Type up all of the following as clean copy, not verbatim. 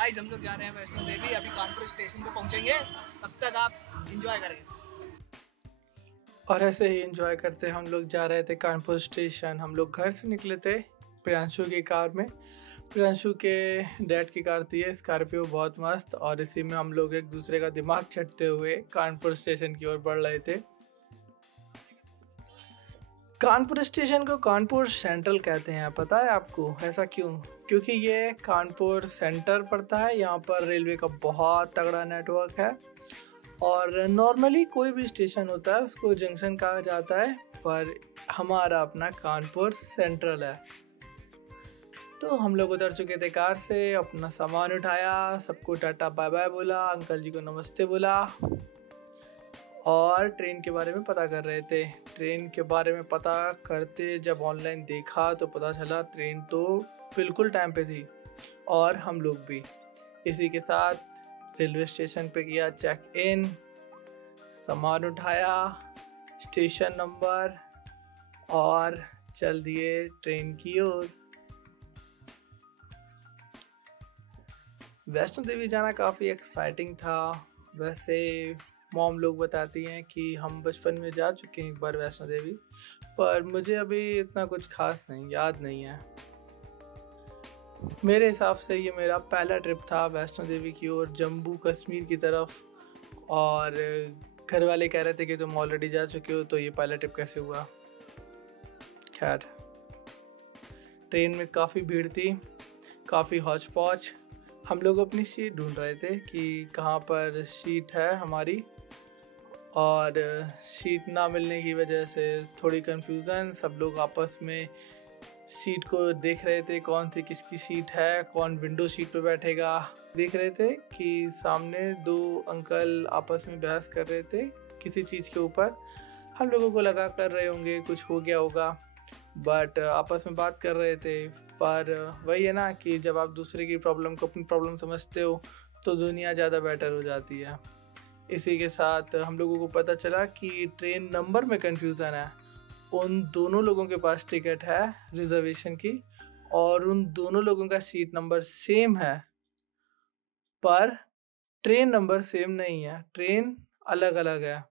Guys हम लोग जा रहे हैं वैष्णो देवी, अभी कानपुर स्टेशन पे पहुंचेंगे, तब तक आप एंजॉय करेंगे। और ऐसे ही एंजॉय करते हम लोग जा रहे थे कानपुर स्टेशन। हम लोग घर से निकले थे प्रियांशु की कार में। प्रियांशु के डैड की कार थी स्कॉर्पियो, बहुत मस्त, और इसी में हम लोग एक दूसरे का दिमाग चटते हुए कानपुर स्टेशन की ओर बढ़ रहे थे। कानपुर स्टेशन को कानपुर सेंट्रल कहते हैं, पता है आपको? ऐसा क्यों? क्योंकि ये कानपुर सेंटर पड़ता है, यहाँ पर रेलवे का बहुत तगड़ा नेटवर्क है। और नॉर्मली कोई भी स्टेशन होता है उसको जंक्शन कहा जाता है, पर हमारा अपना कानपुर सेंट्रल है। तो हम लोग उतर चुके थे कार से, अपना सामान उठाया, सबको टाटा बाय बाय बोला, अंकल जी को नमस्ते बोला, और ट्रेन के बारे में पता कर रहे थे। ट्रेन के बारे में पता करते जब ऑनलाइन देखा तो पता चला ट्रेन तो बिल्कुल टाइम पे थी, और हम लोग भी। इसी के साथ रेलवे स्टेशन पे किया चेक इन, सामान उठाया, स्टेशन नंबर, और चल दिए ट्रेन की ओर। वैष्णो देवी जाना काफ़ी एक्साइटिंग था। वैसे मॉम लोग बताती हैं कि हम बचपन में जा चुके हैं एक बार वैष्णो देवी, पर मुझे अभी इतना कुछ खास नहीं याद नहीं है। मेरे हिसाब से ये मेरा पहला ट्रिप था वैष्णो देवी की ओर, जम्मू कश्मीर की तरफ। और घर वाले कह रहे थे कि तुम ऑलरेडी जा चुके हो, तो ये पहला ट्रिप कैसे हुआ। खैर, ट्रेन में काफ़ी भीड़ थी, काफ़ी हौच पौच। हम लोग अपनी सीट ढूंढ रहे थे कि कहाँ पर सीट है हमारी, और सीट ना मिलने की वजह से थोड़ी कन्फ्यूज़न। सब लोग आपस में सीट को देख रहे थे, कौन सी किसकी सीट है, कौन विंडो सीट पे बैठेगा। देख रहे थे कि सामने दो अंकल आपस में बहस कर रहे थे किसी चीज़ के ऊपर। हम लोगों को लगा कर रहे होंगे कुछ हो गया होगा, बट आपस में बात कर रहे थे। पर वही है ना कि जब आप दूसरे की प्रॉब्लम को अपनी प्रॉब्लम समझते हो तो दुनिया ज़्यादा बेटर हो जाती है। इसी के साथ हम लोगों को पता चला कि ट्रेन नंबर में कन्फ्यूज़न है। उन दोनों लोगों के पास टिकट है रिजर्वेशन की, और उन दोनों लोगों का सीट नंबर सेम है, पर ट्रेन नंबर सेम नहीं है, ट्रेन अलग अलग है।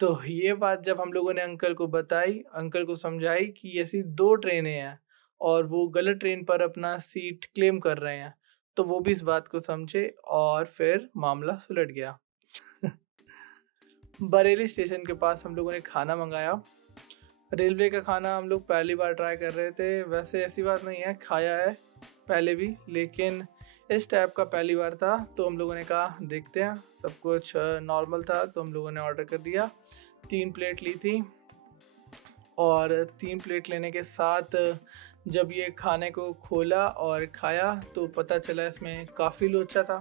तो ये बात जब हम लोगों ने अंकल को बताई, अंकल को समझाई कि ऐसी दो ट्रेनें हैं और वो गलत ट्रेन पर अपना सीट क्लेम कर रहे हैं, तो वो भी इस बात को समझे, और फिर मामला सुलझ गया। बरेली स्टेशन के पास हम लोगों ने खाना मंगाया। रेलवे का खाना हम लोग पहली बार ट्राई कर रहे थे। वैसे ऐसी बात नहीं है, खाया है पहले भी, लेकिन इस टाइप का पहली बार था। तो हम लोगों ने कहा देखते हैं, सब कुछ नॉर्मल था, तो हम लोगों ने ऑर्डर कर दिया। 3 प्लेट ली थी, और 3 प्लेट लेने के साथ जब ये खाने को खोला और खाया तो पता चला इसमें काफ़ी लोचा था।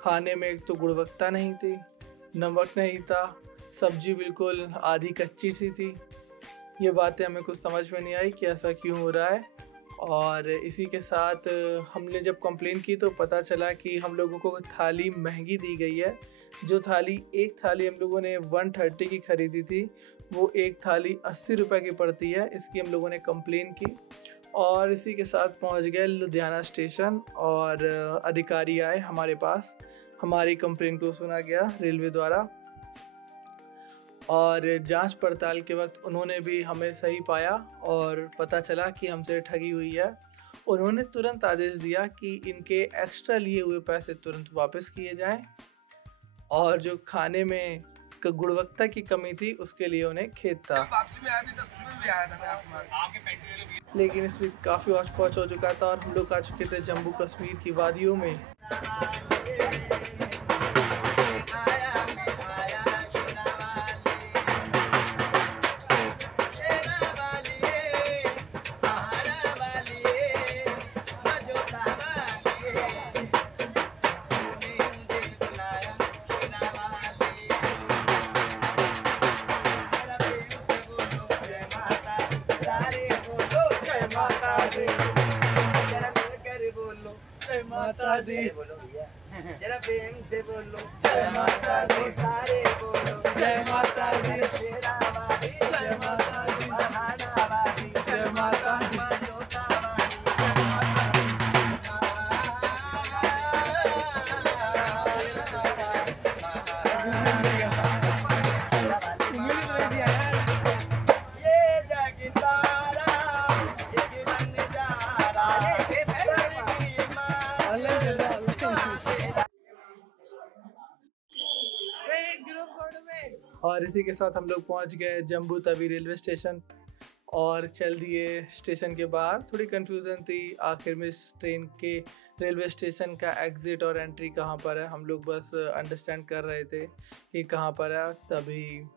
खाने में एक तो गुणवत्ता नहीं थी, नमक नहीं था, सब्जी बिल्कुल आधी कच्ची सी थी। ये बातें हमें कुछ समझ में नहीं आई कि ऐसा क्यों हो रहा है। और इसी के साथ हमने जब कंप्लेन की तो पता चला कि हम लोगों को थाली महंगी दी गई है। जो थाली, एक थाली हम लोगों ने 130 की खरीदी थी, वो एक थाली 80 रुपये की पड़ती है। इसकी हम लोगों ने कंप्लेन की, और इसी के साथ पहुंच गए लुधियाना स्टेशन, और अधिकारी आए हमारे पास। हमारी कंप्लेन को सुना गया रेलवे द्वारा, और जांच पड़ताल के वक्त उन्होंने भी हमें सही पाया और पता चला कि हमसे ठगी हुई है। उन्होंने तुरंत आदेश दिया कि इनके एक्स्ट्रा लिए हुए पैसे तुरंत वापस किए जाएं, और जो खाने में गुणवत्ता की कमी थी उसके लिए उन्हें खेद था। लेकिन इस वीक काफ़ी हौच पौच हो चुका था, और हम लोग आ चुके थे जम्मू कश्मीर की वादियों में। माता दी, जरा प्रेम से बोलो जय माता दी, सारे बोलो जय माता दी, शेरावाली जय माता दी, महानावाली जय माता दी, जोतावाली और इसी के साथ हम लोग पहुंच गए जम्बू तवी रेलवे स्टेशन और चल दिए स्टेशन के बाहर। थोड़ी कन्फ्यूज़न थी आखिर में इस ट्रेन के रेलवे स्टेशन का एग्ज़िट और एंट्री कहाँ पर है। हम लोग बस अंडरस्टैंड कर रहे थे कि कहाँ पर है। तभी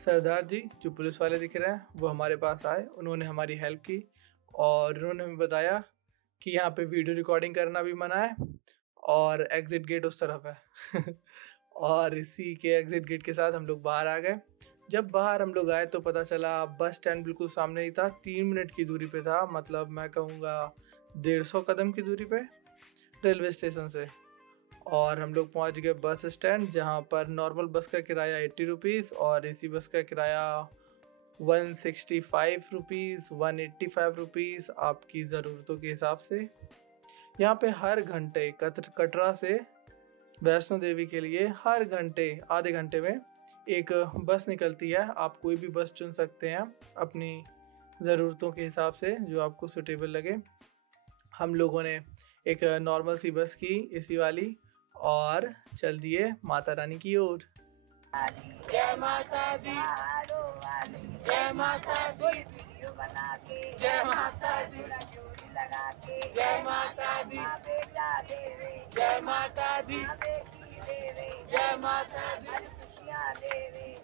सरदार जी जो पुलिस वाले दिख रहे हैं वो हमारे पास आए। उन्होंने हमारी हेल्प की और उन्होंने हमें बताया कि यहाँ पे वीडियो रिकॉर्डिंग करना भी मना है और एग्ज़िट गेट उस तरफ है और इसी के एग्ज़िट गेट के साथ हम लोग बाहर आ गए। जब बाहर हम लोग आए तो पता चला बस स्टैंड बिल्कुल सामने ही था, 3 मिनट की दूरी पे था। मतलब मैं कहूँगा 150 कदम की दूरी पे रेलवे स्टेशन से। और हम लोग पहुँच गए बस स्टैंड, जहाँ पर नॉर्मल बस का किराया 80 रुपीज़ और एसी बस का किराया 165 रुपीज़ 185 रुपीज़ आपकी ज़रूरतों के हिसाब से। यहाँ पे हर घंटे कटरा से वैष्णो देवी के लिए हर घंटे आधे घंटे में एक बस निकलती है। आप कोई भी बस चुन सकते हैं अपनी ज़रूरतों के हिसाब से जो आपको सूटेबल लगे। हम लोगों ने एक नॉर्मल सी बस की एसी वाली और चल दिए माता रानी की ओर। जय माता दी, जय माता दी, जय माता दी, जय माता दी, जय माता दी, जय माता दी,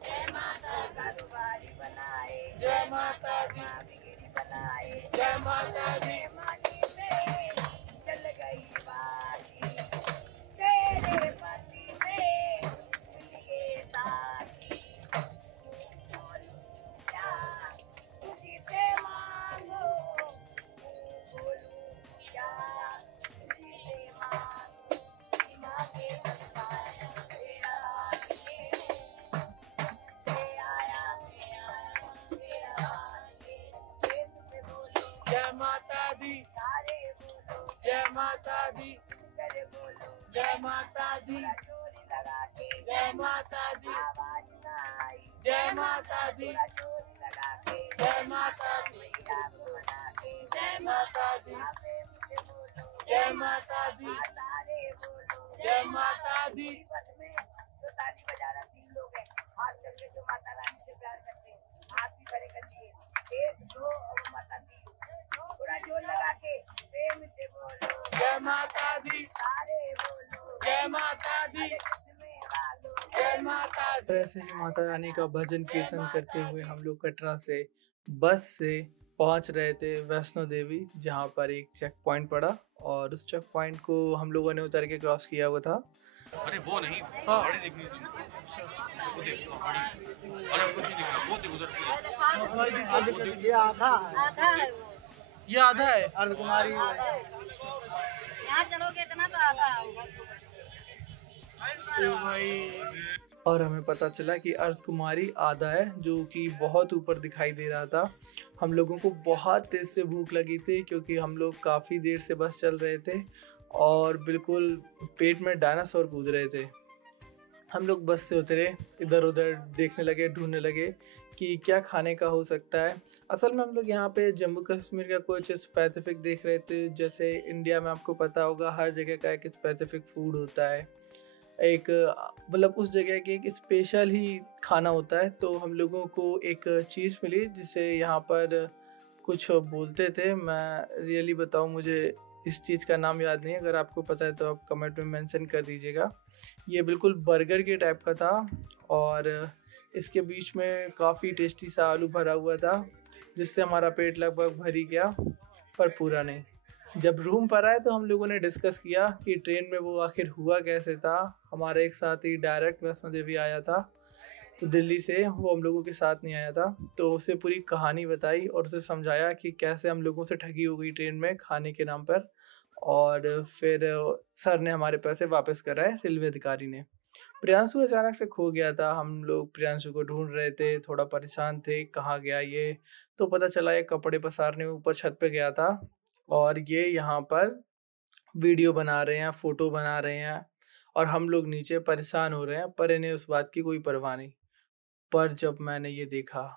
जय माता कारोबारी बनाए, जय माता दी, जय माता दी, चल गई बाजी तेरे पति से मिलिए साथी, क्या तुझसे मांगो, बोलूं क्या तुझसे मांगो, सीमा के संसार तेरा जय माता दी, जय माता दी, जय माता दी, जय माता दी, जय माता दी, जय माता दी, जय माता दी, जय माता दी, जय माता दी। जो ताली बजा रहा 3 लोग हैं, हाथ करके जो माता रानी से प्यार करते हैं, हाथ भी खड़े कर दिए, 1 2 और माता दी, थोड़ा जोर लगा के प्रेम से बोलो जय माता दी, सारे बोलो जय माता दी, जय माता दी। ऐसे ही माता रानी का भजन कीर्तन करते हुए हम लोग कटरा से बस से पहुंच रहे थे वैष्णो देवी, जहां पर एक चेक पॉइंट पड़ा और उस चेक पॉइंट को हम लोगों ने उतर के क्रॉस किया हुआ था। अरे वो नहीं, पहाड़ी देखनी थी वो देख पहाड़ी, अरे कुछ नहीं दिख रहा, वो देख उधर ये आधा है वो, ये आधा है अर्धकुमारी यहाँ चलोगे इतना तो आधा होगा। और हमें पता चला कि अर्थ कुमारी आधा है, जो कि बहुत ऊपर दिखाई दे रहा था। हम लोगों को बहुत तेज़ से भूख लगी थी क्योंकि हम लोग काफ़ी देर से बस चल रहे थे और बिल्कुल पेट में डायनासोर कूद रहे थे। हम लोग बस से उतरे, इधर उधर देखने लगे, ढूंढने लगे कि क्या खाने का हो सकता है। असल में हम लोग यहाँ पे जम्मू कश्मीर का कुछ स्पेसिफिक देख रहे थे। जैसे इंडिया में आपको पता होगा हर जगह का एक स्पेसिफिक फूड होता है, एक मतलब उस जगह के एक स्पेशल ही खाना होता है। तो हम लोगों को एक चीज़ मिली जिसे यहाँ पर कुछ बोलते थे, मैं रियली बताऊँ मुझे इस चीज़ का नाम याद नहीं है, अगर आपको पता है तो आप कमेंट में मेंशन कर दीजिएगा। ये बिल्कुल बर्गर के टाइप का था और इसके बीच में काफ़ी टेस्टी सा आलू भरा हुआ था, जिससे हमारा पेट लगभग भर ही गया पर पूरा नहीं। जब रूम पर आए तो हम लोगों ने डिस्कस किया कि ट्रेन में वो आखिर हुआ कैसे था। हमारा एक साथी डायरेक्ट वैष्णो देवी आया था तो दिल्ली से, वो हम लोगों के साथ नहीं आया था। तो उसे पूरी कहानी बताई और उसे समझाया कि कैसे हम लोगों से ठगी हो गई ट्रेन में खाने के नाम पर, और फिर सर ने हमारे पैसे वापस कराए, रेलवे अधिकारी ने। प्रियांशु अचानक से खो गया था, हम लोग प्रियांशु को ढूंढ रहे थे, थोड़ा परेशान थे कहाँ गया ये। तो पता चला ये कपड़े पसारने ऊपर छत पे गया था और ये यहाँ पर वीडियो बना रहे हैं, फ़ोटो बना रहे हैं और हम लोग नीचे परेशान हो रहे हैं, पर इन्हें उस बात की कोई परवाह नहीं। पर जब मैंने ये देखा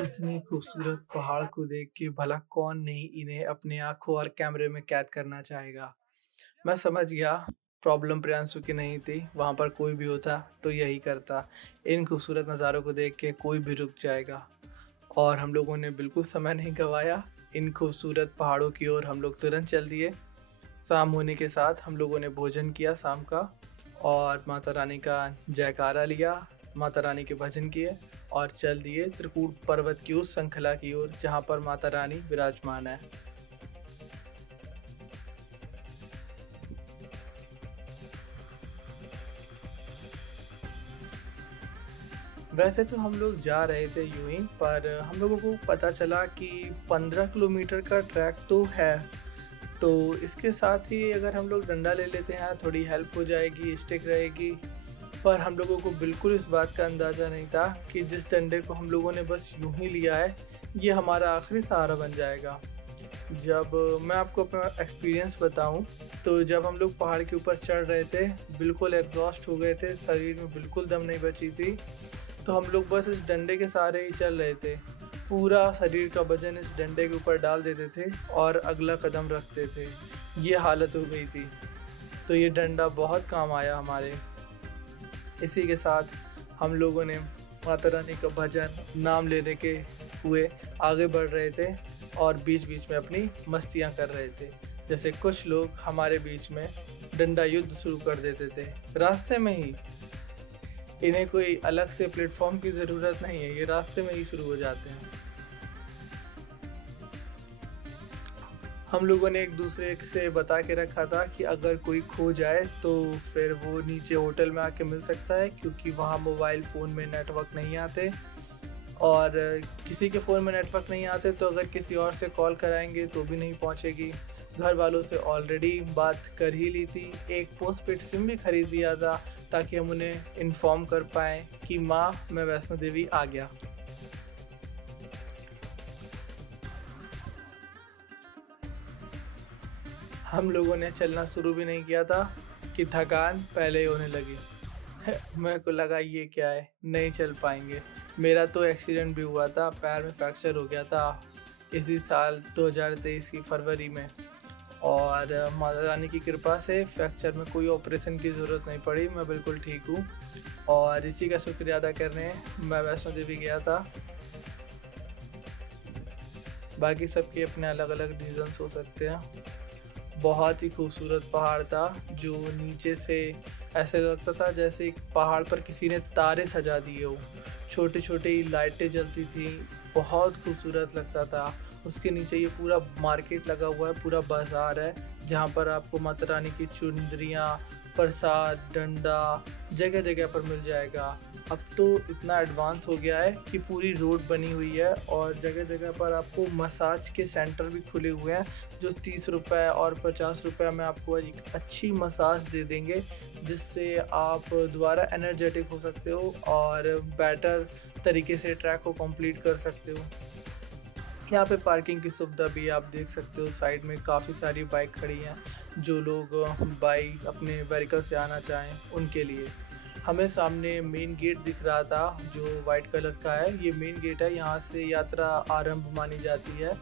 इतनी खूबसूरत पहाड़ को देख के भला कौन नहीं इन्हें अपने आंखों और कैमरे में कैद करना चाहेगा। मैं समझ गया प्रॉब्लम प्रियांशु की नहीं थी, वहाँ पर कोई भी होता तो यही करता। इन खूबसूरत नज़ारों को देख के कोई भी रुक जाएगा। और हम लोगों ने बिल्कुल समय नहीं गंवाया, इन खूबसूरत पहाड़ों की ओर हम लोग तुरंत चल दिए। शाम होने के साथ हम लोगों ने भोजन किया शाम का, और माता रानी का जयकारा लिया, माता रानी के भजन किए और चल दिए त्रिकूट पर्वत की उस श्रृंखला की ओर जहाँ पर माता रानी विराजमान है। वैसे तो हम लोग जा रहे थे यूं ही, पर हम लोगों को पता चला कि 15 किलोमीटर का ट्रैक तो है, तो इसके साथ ही अगर हम लोग डंडा ले लेते हैं थोड़ी हेल्प हो जाएगी, स्टिक रहेगी। पर हम लोगों को बिल्कुल इस बात का अंदाज़ा नहीं था कि जिस डंडे को हम लोगों ने बस यूं ही लिया है ये हमारा आखिरी सहारा बन जाएगा। जब मैं आपको अपना एक्सपीरियंस बताऊं, तो जब हम लोग पहाड़ के ऊपर चढ़ रहे थे बिल्कुल एग्जॉस्ट हो गए थे, शरीर में बिल्कुल दम नहीं बची थी, तो हम लोग बस इस डंडे के सहारे ही चल रहे थे। पूरा शरीर का वजन इस डंडे के ऊपर डाल देते थे और अगला कदम रखते थे। ये हालत हो गई थी। तो ये डंडा बहुत काम आया हमारे। इसी के साथ हम लोगों ने माता रानी का भजन नाम लेने के हुए आगे बढ़ रहे थे और बीच बीच में अपनी मस्तियाँ कर रहे थे। जैसे कुछ लोग हमारे बीच में डंडा युद्ध शुरू कर देते थे रास्ते में ही। इन्हें कोई अलग से प्लेटफॉर्म की ज़रूरत नहीं है, ये रास्ते में ही शुरू हो जाते हैं। हम लोगों ने एक दूसरे से बता के रखा था कि अगर कोई खो जाए तो फिर वो नीचे होटल में आके मिल सकता है, क्योंकि वहाँ मोबाइल फ़ोन में नेटवर्क नहीं आते, और किसी के फ़ोन में नेटवर्क नहीं आते तो अगर किसी और से कॉल कराएंगे तो भी नहीं पहुँचेगी। घर वालों से ऑलरेडी बात कर ही ली थी, एक पोस्टपेड सिम भी खरीद दिया था ताकि हम उन्हें इन्फॉर्म कर पाएँ कि माँ मैं वैष्णो देवी आ गया। हम लोगों ने चलना शुरू भी नहीं किया था कि थकान पहले ही होने लगी। मेरे को लगा ये क्या है, नहीं चल पाएंगे। मेरा तो एक्सीडेंट भी हुआ था, पैर में फ्रैक्चर हो गया था इसी साल 2023 की फरवरी में, और माता रानी की कृपा से फ्रैक्चर में कोई ऑपरेशन की ज़रूरत नहीं पड़ी, मैं बिल्कुल ठीक हूँ। और इसी का शुक्रिया अदा करने मैं वैष्णो देवी गया था। बाकी सबके अपने अलग अलग रीज़न्स हो सकते हैं। बहुत ही खूबसूरत पहाड़ था, जो नीचे से ऐसे लगता था जैसे एक पहाड़ पर किसी ने तारे सजा दिए हो, छोटी छोटी लाइटें जलती थी, बहुत खूबसूरत लगता था। उसके नीचे ये पूरा मार्केट लगा हुआ है, पूरा बाज़ार है जहाँ पर आपको माता रानी की चुनरियाँ, प्रसाद, डंडा जगह जगह पर मिल जाएगा। अब तो इतना एडवांस हो गया है कि पूरी रोड बनी हुई है और जगह जगह पर आपको मसाज के सेंटर भी खुले हुए हैं, जो 30 रुपये और 50 रुपये में आपको एक अच्छी मसाज दे देंगे, जिससे आप दोबारा एनर्जेटिक हो सकते हो और बेटर तरीके से ट्रैक को कंप्लीट कर सकते हो। यहाँ पे पार्किंग की सुविधा भी आप देख सकते हो, साइड में काफ़ी सारी बाइक खड़ी हैं, जो लोग बाइक अपने व्हीकल से आना चाहें उनके लिए। हमें सामने मेन गेट दिख रहा था जो वाइट कलर का है, ये मेन गेट है, यहाँ से यात्रा आरंभ मानी जाती है।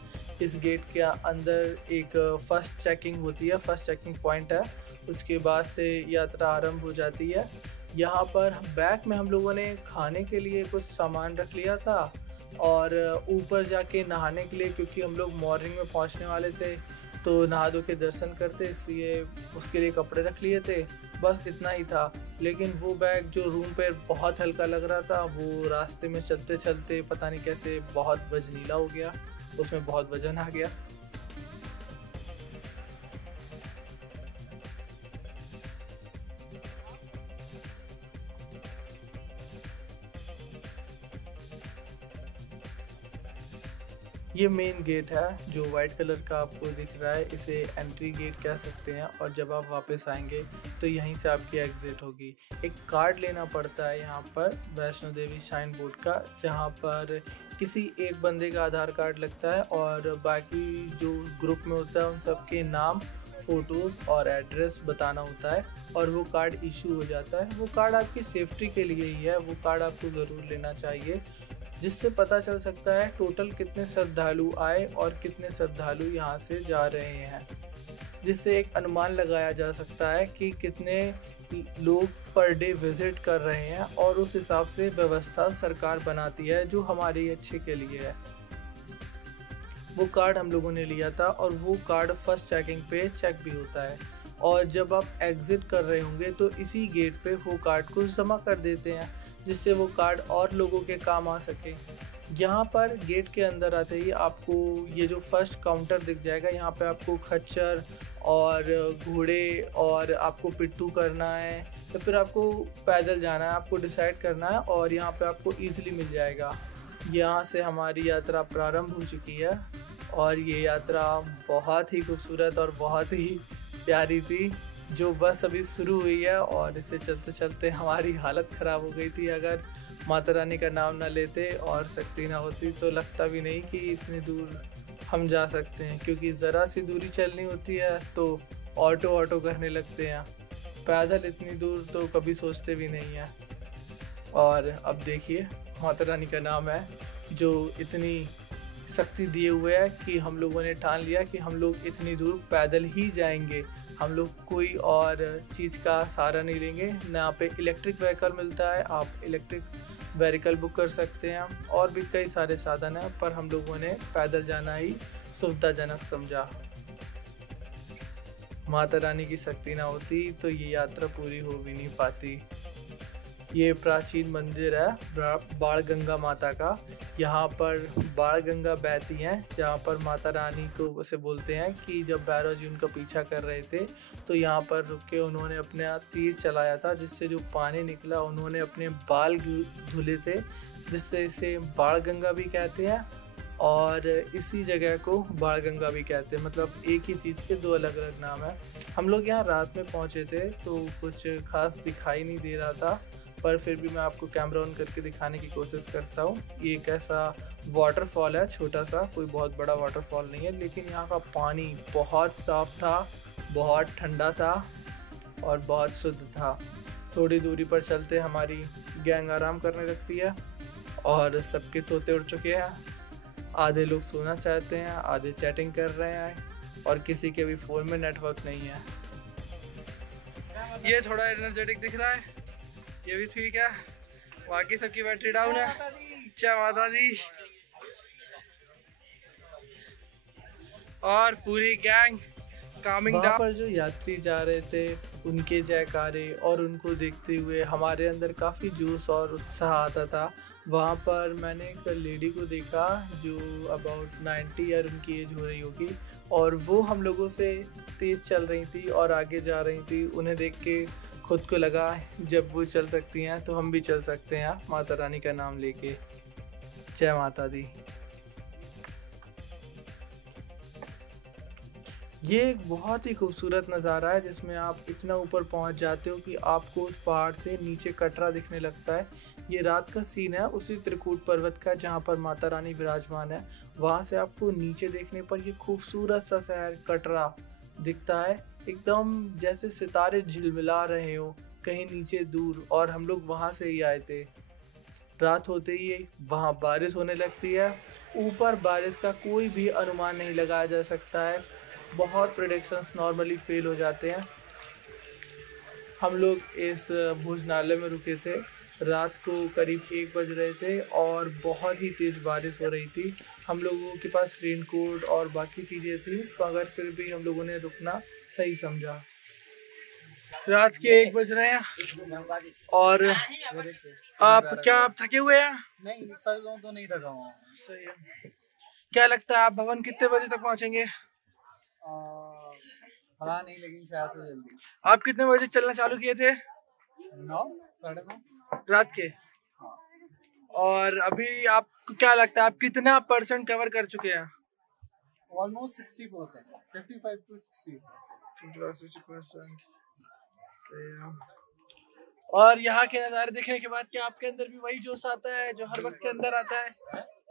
इस गेट के अंदर एक फ़र्स्ट चेकिंग होती है, फर्स्ट चेकिंग पॉइंट है, उसके बाद से यात्रा आरंभ हो जाती है। यहाँ पर बैग में हम लोगों ने खाने के लिए कुछ सामान रख लिया था और ऊपर जाके नहाने के लिए, क्योंकि हम लोग मॉर्निंग में पहुँचने वाले थे तो नहा धो के दर्शन करते, इसलिए उसके लिए कपड़े रख लिए थे, बस इतना ही था। लेकिन वो बैग जो रूम पे बहुत हल्का लग रहा था, वो रास्ते में चलते चलते पता नहीं कैसे बहुत वजनीला हो गया, उसमें बहुत वजन आ गया। ये मेन गेट है जो वाइट कलर का आपको दिख रहा है, इसे एंट्री गेट कह सकते हैं, और जब आप वापस आएंगे तो यहीं से आपकी एग्ज़िट होगी। एक कार्ड लेना पड़ता है यहाँ पर वैष्णो देवी श्राइन बोर्ड का, जहाँ पर किसी एक बंदे का आधार कार्ड लगता है और बाकी जो ग्रुप में होता है उन सबके नाम, फ़ोटोज़ और एड्रेस बताना होता है और वो कार्ड इशू हो जाता है। वो कार्ड आपकी सेफ्टी के लिए ही है, वो कार्ड आपको ज़रूर लेना चाहिए। जिससे पता चल सकता है टोटल कितने श्रद्धालु आए और कितने श्रद्धालु यहाँ से जा रहे हैं, जिससे एक अनुमान लगाया जा सकता है कि कितने लोग पर डे विजिट कर रहे हैं और उस हिसाब से व्यवस्था सरकार बनाती है जो हमारे अच्छे के लिए है। वो कार्ड हम लोगों ने लिया था और वो कार्ड फर्स्ट चेकिंग पे चेक भी होता है, और जब आप एग्ज़िट कर रहे होंगे तो इसी गेट पे वो कार्ड को जमा कर देते हैं, जिससे वो कार्ड और लोगों के काम आ सके। यहाँ पर गेट के अंदर आते ही आपको ये जो फर्स्ट काउंटर दिख जाएगा, यहाँ पे आपको खच्चर और घोड़े और आपको पिट्ठू करना है तो फिर आपको पैदल जाना है, आपको डिसाइड करना है, और यहाँ पे आपको ईजिली मिल जाएगा। यहाँ से हमारी यात्रा प्रारंभ हो चुकी है और ये यात्रा बहुत ही खूबसूरत और बहुत ही प्यारी थी, जो बस अभी शुरू हुई है और इसे चलते चलते हमारी हालत ख़राब हो गई थी। अगर माता रानी का नाम ना लेते और शक्ति ना होती तो लगता भी नहीं कि इतनी दूर हम जा सकते हैं, क्योंकि ज़रा सी दूरी चलनी होती है तो ऑटो करने लगते हैं, पैदल इतनी दूर तो कभी सोचते भी नहीं हैं। और अब देखिए माता रानी का नाम है जो इतनी शक्ति दिए हुए है कि हम लोगों ने ठान लिया कि हम लोग इतनी दूर पैदल ही जाएंगे, हम लोग कोई और चीज़ का सहारा नहीं लेंगे। यहाँ पे इलेक्ट्रिक व्हीकल मिलता है, आप इलेक्ट्रिक व्हीकल बुक कर सकते हैं, और भी कई सारे साधन हैं, पर हम लोगों ने पैदल जाना ही सुविधाजनक समझा। माता रानी की शक्ति ना होती तो ये यात्रा पूरी हो भी नहीं पाती। ये प्राचीन मंदिर है बाण गंगा माता का। यहाँ पर बाण गंगा बहती हैं, जहाँ पर माता रानी को उसे बोलते हैं कि जब भैरव जी उनका पीछा कर रहे थे तो यहाँ पर रुक के उन्होंने अपना तीर चलाया था, जिससे जो पानी निकला उन्होंने अपने बाल धुले थे, जिससे इसे बाण गंगा भी कहते हैं और इसी जगह को बाण गंगा भी कहते हैं। मतलब एक ही चीज़ के दो अलग अलग नाम है। हम लोग यहाँ रात में पहुँचे थे तो कुछ खास दिखाई नहीं दे रहा था, पर फिर भी मैं आपको कैमरा ऑन करके दिखाने की कोशिश करता हूँ। ये एक ऐसा वाटरफॉल है, छोटा सा, कोई बहुत बड़ा वाटरफॉल नहीं है, लेकिन यहाँ का पानी बहुत साफ था, बहुत ठंडा था और बहुत शुद्ध था। थोड़ी दूरी पर चलते हमारी गैंग आराम करने लगती है और सबके तोते उड़ चुके हैं। आधे लोग सोना चाहते हैं, आधे चैटिंग कर रहे हैं और किसी के भी फ़ोन में नेटवर्क नहीं है। ये थोड़ा एनर्जेटिक दिख रहा है, ये भी ठीक है, बाकी सबकी बैटरी डाउन है। जय माता दी। और पूरी गैंग कामिंग डाउन। पर जो यात्री जा रहे थे उनके जयकारे और उनको देखते हुए हमारे अंदर काफ़ी जोश और उत्साह आता था। वहाँ पर मैंने एक लेडी को देखा जो अबाउट 90 ईयर उनकी एज हो रही होगी, और वो हम लोगों से तेज़ चल रही थी और आगे जा रही थी। उन्हें देख के खुद को लगा जब वो चल सकती हैं तो हम भी चल सकते हैं, माता रानी का नाम लेके। जय माता दी। ये एक बहुत ही खूबसूरत नज़ारा है जिसमें आप इतना ऊपर पहुंच जाते हो कि आपको उस पहाड़ से नीचे कटरा दिखने लगता है। ये रात का सीन है उसी त्रिकूट पर्वत का जहां पर माता रानी विराजमान है। वहां से आपको नीचे देखने पर ये खूबसूरत सा शहर कटरा दिखता है, एकदम जैसे सितारे झिलमिला रहे हो कहीं नीचे दूर। और हम लोग वहाँ से ही आए थे। रात होते ही वहाँ बारिश होने लगती है। ऊपर बारिश का कोई भी अनुमान नहीं लगाया जा सकता है, बहुत प्रेडिक्शंस नॉर्मली फेल हो जाते हैं। हम लोग इस भोजनालय में रुके थे, रात को करीब 1 बज रहे थे और बहुत ही तेज़ बारिश हो रही थी। हम लोगों के पास रेनकोट और बाकी चीज़ें थी, मगर फिर भी हम लोगों ने रुकना सही समझा। रात के 1 बज रहे हैं और आप थके हुए हैं? नहीं, सर तो नहीं थका हूँ। सही है। क्या लगता है आप भवन कितने बजे तक पहुँचेंगे? पता नहीं, लेकिन शायद से जल्दी। आप कितने बजे चलना चालू किए थे? 9, 9:30 रात के। और अभी आपको क्या लगता है आप कितना % कवर कर चुके हैं? Almost 60%, 55 to 60%। और यहाँ के नज़ारे देखने के बाद क्या आपके अंदर भी वही जोश आता है जो हर वक्त के अंदर आता है?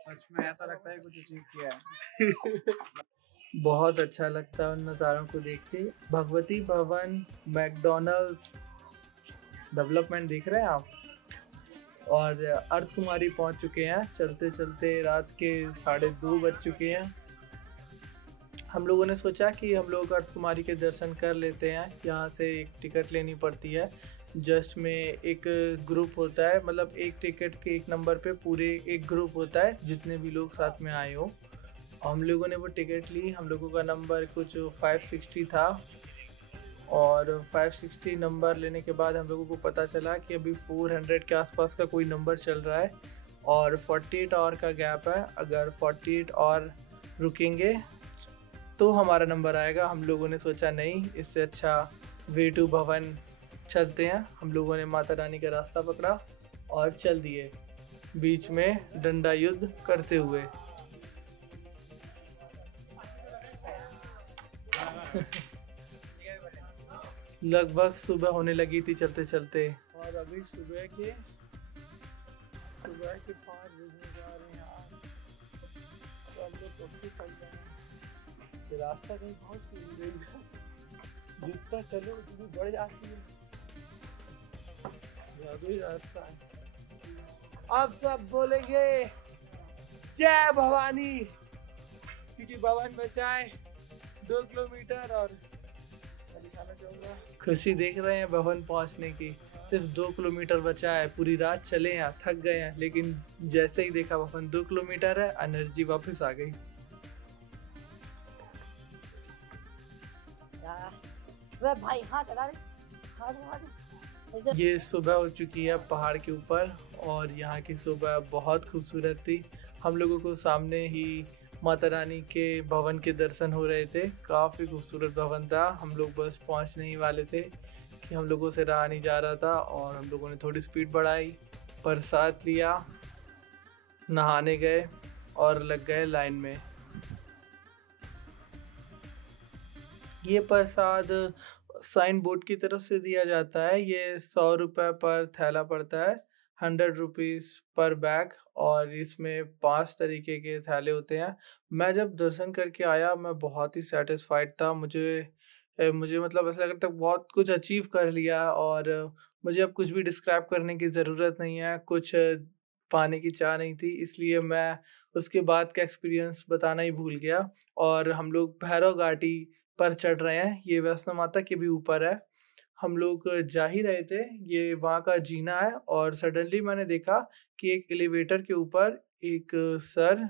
सच में ऐसा लगता है कुछ अचीव किया है। बहुत अच्छा लगता है उन नज़ारों को देख के। भगवती भवन, मैकडॉनल्ड्स डेवलपमेंट देख रहे हैं आप? और अर्थ कुमारी पहुंच चुके हैं। चलते चलते रात के 2:30 बज चुके हैं। हम लोगों ने सोचा कि हम लोग अर्थ कुमारी के दर्शन कर लेते हैं। यहाँ से एक टिकट लेनी पड़ती है। जस्ट में एक ग्रुप होता है, मतलब एक टिकट के एक नंबर पे पूरे एक ग्रुप होता है जितने भी लोग साथ में आए हो। हम लोगों ने वो टिकट ली। हम लोगों का नंबर कुछ 560 था और 560 नंबर लेने के बाद हम लोगों को पता चला कि अभी 400 के आसपास का कोई नंबर चल रहा है और 48 आवर का गैप है। अगर 48 और रुकेंगे तो हमारा नंबर आएगा। हम लोगों ने सोचा नहीं, इससे अच्छा वे टू भवन चलते हैं। हम लोगों ने माता रानी का रास्ता पकड़ा और चल दिए, बीच में डंडा युद्ध करते हुए। लगभग सुबह होने लगी थी चलते चलते और अभी सुबह के 5 बजने जा रहे हैं। तो हम लोग कब से चल रहे हैं। रास्ता कहीं बहुत सूझ रही है, जितना चलो उतनी बढ़ जाती है। जादुई रास्ता है। अब सब बोलेंगे जय भवानी, क्योंकि भवन बचाए 2 किलोमीटर। और खुशी देख रहे हैं भवन पहुंचने की। सिर्फ 2 किलोमीटर बचा है। पूरी रात चले हैं, थक गए हैं, लेकिन जैसे ही देखा भवन 2 किलोमीटर है, एनर्जी वापस आ गई। भाई हाथ हटा दे। ये सुबह हो चुकी है पहाड़ के ऊपर और यहाँ की सुबह बहुत खूबसूरत थी। हम लोगों को सामने ही माता रानी के भवन के दर्शन हो रहे थे। काफ़ी खूबसूरत भवन था। हम लोग बस पहुँचने ही वाले थे कि हम लोगों से रहा नहीं जा रहा था और हम लोगों ने थोड़ी स्पीड बढ़ाई, प्रसाद लिया, नहाने गए और लग गए लाइन में। ये प्रसाद साइन बोर्ड की तरफ से दिया जाता है। ये 100 रुपये पर थैला पड़ता है, 100 रुपीज़ पर बैग, और इसमें 5 तरीके के थैले होते हैं। मैं जब दर्शन करके आया मैं बहुत ही सेटिस्फाइड था। मुझे मतलब ऐसा लगता था बहुत कुछ अचीव कर लिया और मुझे अब कुछ भी डिस्क्राइब करने की ज़रूरत नहीं है। कुछ पाने की चाह नहीं थी, इसलिए मैं उसके बाद का एक्सपीरियंस बताना ही भूल गया। और हम लोग भैरव घाटी पर चढ़ रहे हैं। ये वैष्णो माता के भी ऊपर है। हम लोग जा ही रहे थे, ये वहाँ का जीना है, और सडनली मैंने देखा कि एक एलिवेटर के ऊपर एक सर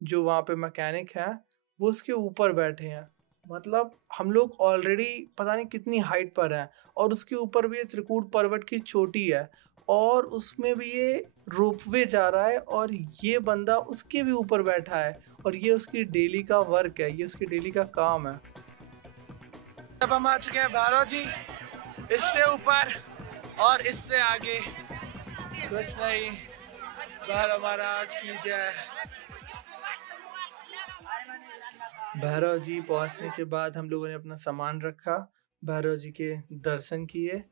जो वहाँ पे मैकेनिक हैं वो उसके ऊपर बैठे हैं। मतलब हम लोग ऑलरेडी पता नहीं कितनी हाइट पर हैं और उसके ऊपर भी ये त्रिकूट पर्वत की चोटी है और उसमें भी ये रोपवे जा रहा है और ये बंदा उसके भी ऊपर बैठा है और ये उसकी डेली का वर्क है, ये उसकी डेली का काम है। अब हम आ चुके हैं भैरव जी। इससे ऊपर और इससे आगे कुछ नहीं। भैरव महाराज की जय। भैरव जी पहुंचने के बाद हम लोगों ने अपना सामान रखा, भैरव जी के दर्शन किए।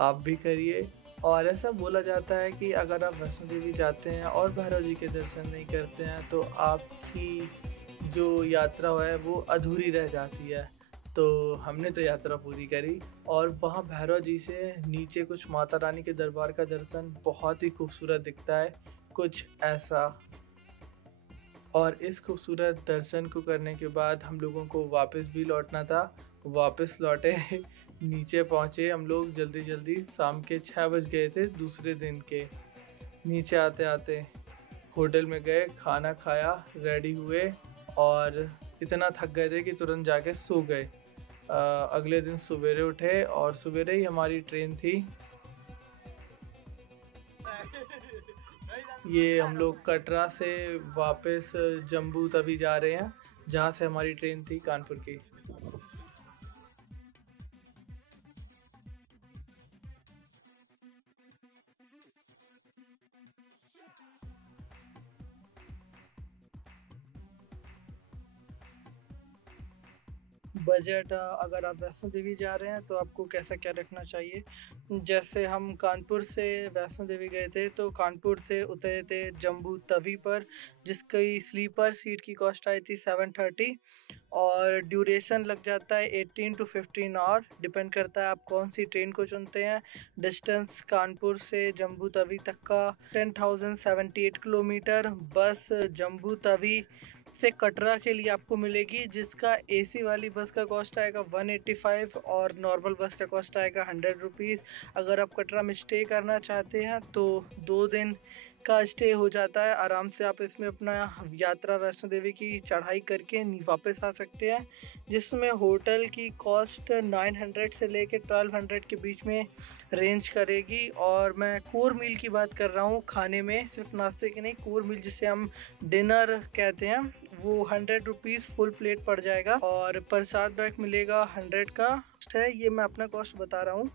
आप भी करिए। और ऐसा बोला जाता है कि अगर आप वैष्णो देवी जाते हैं और भैरव जी के दर्शन नहीं करते हैं तो आपकी जो यात्रा है वो अधूरी रह जाती है। तो हमने तो यात्रा पूरी करी और वहाँ भैरव जी से नीचे कुछ माता रानी के दरबार का दर्शन बहुत ही खूबसूरत दिखता है, कुछ ऐसा। और इस खूबसूरत दर्शन को करने के बाद हम लोगों को वापस भी लौटना था। वापस लौटे नीचे पहुँचे हम लोग जल्दी जल्दी। शाम के 6 बज गए थे दूसरे दिन के। नीचे आते आते होटल में गए, खाना खाया, रेडी हुए और इतना थक गए थे कि तुरंत जाके सो गए। अगले दिन सवेरे उठे और सवेरे ही हमारी ट्रेन थी। ये हम लोग कटरा से वापस जम्मू तभी जा रहे हैं जहाँ से हमारी ट्रेन थी कानपुर की। बजट अगर आप वैष्णो देवी जा रहे हैं तो आपको कैसा क्या रखना चाहिए। जैसे हम कानपुर से वैष्णो देवी गए थे तो कानपुर से उतरे थे जम्मू तवी पर, जिसकी स्लीपर सीट की कॉस्ट आई थी 730 और ड्यूरेशन लग जाता है 18 to 15 आवर, डिपेंड करता है आप कौन सी ट्रेन को चुनते हैं। डिस्टेंस कानपुर से जम्मू तवी तक का 10,078 किलोमीटर। बस जम्मू तवी से कटरा के लिए आपको मिलेगी, जिसका एसी वाली बस का कॉस्ट आएगा 185 और नॉर्मल बस का कॉस्ट आएगा 100 रुपीज़। अगर आप कटरा में स्टे करना चाहते हैं तो 2 दिन का स्टे हो जाता है आराम से। आप इसमें अपना यात्रा वैष्णो देवी की चढ़ाई करके वापस आ सकते हैं, जिसमें होटल की कॉस्ट 900 से लेके 1200 के बीच में रेंज करेगी। और मैं कोर मील की बात कर रहा हूँ, खाने में सिर्फ नाश्ते की नहीं, कोर मील जिसे हम डिनर कहते हैं, वो 100 रुपीज़ फुल प्लेट पड़ जाएगा और प्रसाद बैग मिलेगा 100 का है। ये मैं अपना कॉस्ट बता रहा हूँ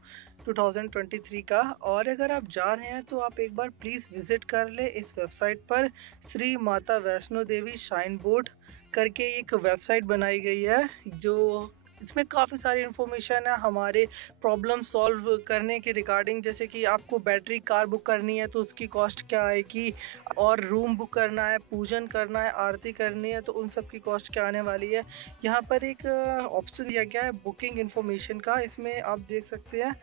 2023 का। और अगर आप जा रहे हैं तो आप एक बार प्लीज़ विज़िट कर ले इस वेबसाइट पर। श्री माता वैष्णो देवी शाइन बोर्ड करके एक वेबसाइट बनाई गई है, जो इसमें काफ़ी सारी इन्फॉर्मेशन है हमारे प्रॉब्लम सॉल्व करने के रिगार्डिंग। जैसे कि आपको बैटरी कार बुक करनी है तो उसकी कॉस्ट क्या आएगी, और रूम बुक करना है, पूजन करना है, आरती करनी है तो उन सब की कॉस्ट क्या आने वाली है। यहाँ पर एक ऑप्शन दिया गया है बुकिंग इन्फॉर्मेशन का, इसमें आप देख सकते हैं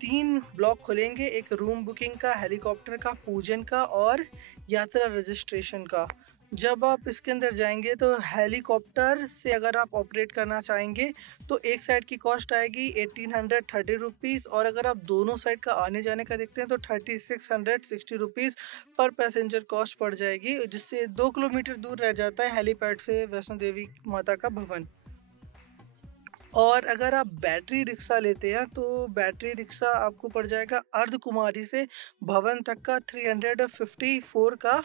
3 ब्लॉक खुलेंगे, एक रूम बुकिंग का, हेलीकॉप्टर का, पूजन का और यात्रा रजिस्ट्रेशन का। जब आप इसके अंदर जाएंगे तो हेलीकॉप्टर से अगर आप ऑपरेट करना चाहेंगे तो एक साइड की कॉस्ट आएगी 1830 रुपीज़, और अगर आप दोनों साइड का आने जाने का देखते हैं तो 3660 रुपीज़ पर पैसेंजर कॉस्ट पड़ जाएगी, जिससे 2 किलोमीटर दूर रह जाता है हेलीपैड से वैष्णो देवी माता का भवन। और अगर आप बैटरी रिक्शा लेते हैं तो बैटरी रिक्शा आपको पड़ जाएगा अर्धकुमारी से भवन तक का 354 का,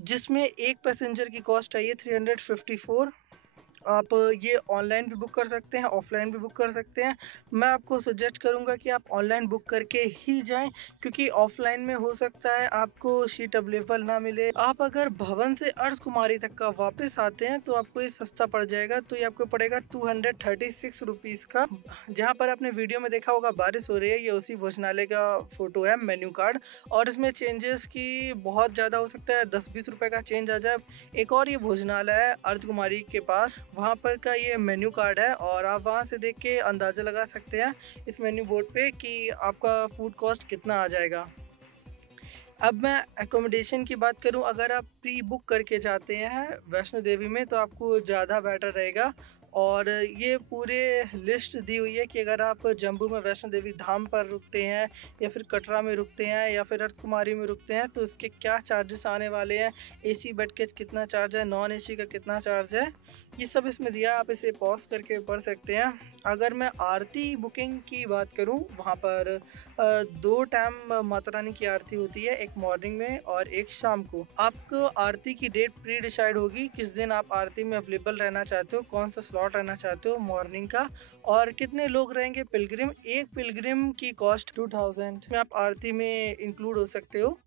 जिसमें एक पैसेंजर की कॉस्ट आई है 354। आप ये ऑनलाइन भी बुक कर सकते हैं, ऑफलाइन भी बुक कर सकते हैं। मैं आपको सजेस्ट करूंगा कि आप ऑनलाइन बुक करके ही जाएं, क्योंकि ऑफलाइन में हो सकता है आपको सीट अवेलेबल ना मिले। आप अगर भवन से अर्धकुमारी तक का वापस आते हैं तो आपको ये सस्ता पड़ जाएगा, तो ये आपको पड़ेगा 236 रुपीज़ का। जहाँ पर आपने वीडियो में देखा होगा बारिश हो रही है, ये उसी भोजनालय का फ़ोटो है, मेन्यू कार्ड। और इसमें चेंजेस की बहुत ज़्यादा हो सकता है, 10-20 रुपये का चेंज आ जाए। एक और ये भोजनालय है अर्धकुमारी के पास, वहाँ पर का ये मेन्यू कार्ड है और आप वहाँ से देख के अंदाज़ा लगा सकते हैं इस मेन्यू बोर्ड पे कि आपका फूड कॉस्ट कितना आ जाएगा। अब मैं एकोमोडेशन की बात करूं, अगर आप प्री बुक करके जाते हैं वैष्णो देवी में तो आपको ज़्यादा बेटर रहेगा। और ये पूरे लिस्ट दी हुई है कि अगर आप जम्मू में वैष्णो देवी धाम पर रुकते हैं या फिर कटरा में रुकते हैं या फिर अर्धकुमारी में रुकते हैं तो उसके क्या चार्जेस आने वाले हैं, एसी बेड के कितना चार्ज है, नॉन एसी का कितना चार्ज है, ये सब इसमें दिया। आप इसे पॉज करके पढ़ सकते हैं। अगर मैं आरती बुकिंग की बात करूं, वहाँ पर 2 टाइम माता रानी की आरती होती है, एक मॉर्निंग में और एक शाम को। आपको आरती की डेट प्री डिसाइड होगी, किस दिन आप आरती में अवेलेबल रहना चाहते हो, कौन सा स्लॉट रहना चाहते हो मॉर्निंग का, और कितने लोग रहेंगे पिलग्रिम। एक पिलग्रिम की कॉस्ट 2000 में आप आरती में इंक्लूड हो सकते हो।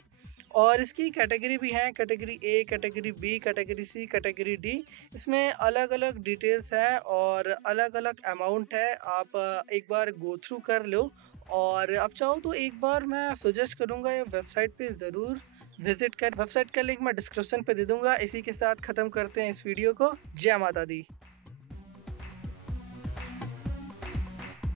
और इसकी कैटेगरी भी हैं, category A, category B, category C, category D. इसमें अलग अलग डिटेल्स हैं और अलग अलग अमाउंट है। आप एक बार गो थ्रू कर लो, और आप चाहो तो एक बार मैं सजेस्ट करूँगा ये वेबसाइट पे ज़रूर विज़िट कर। वेबसाइट का लिंक मैं डिस्क्रिप्शन पे दे दूँगा। इसी के साथ ख़त्म करते हैं इस वीडियो को। जय माता दी।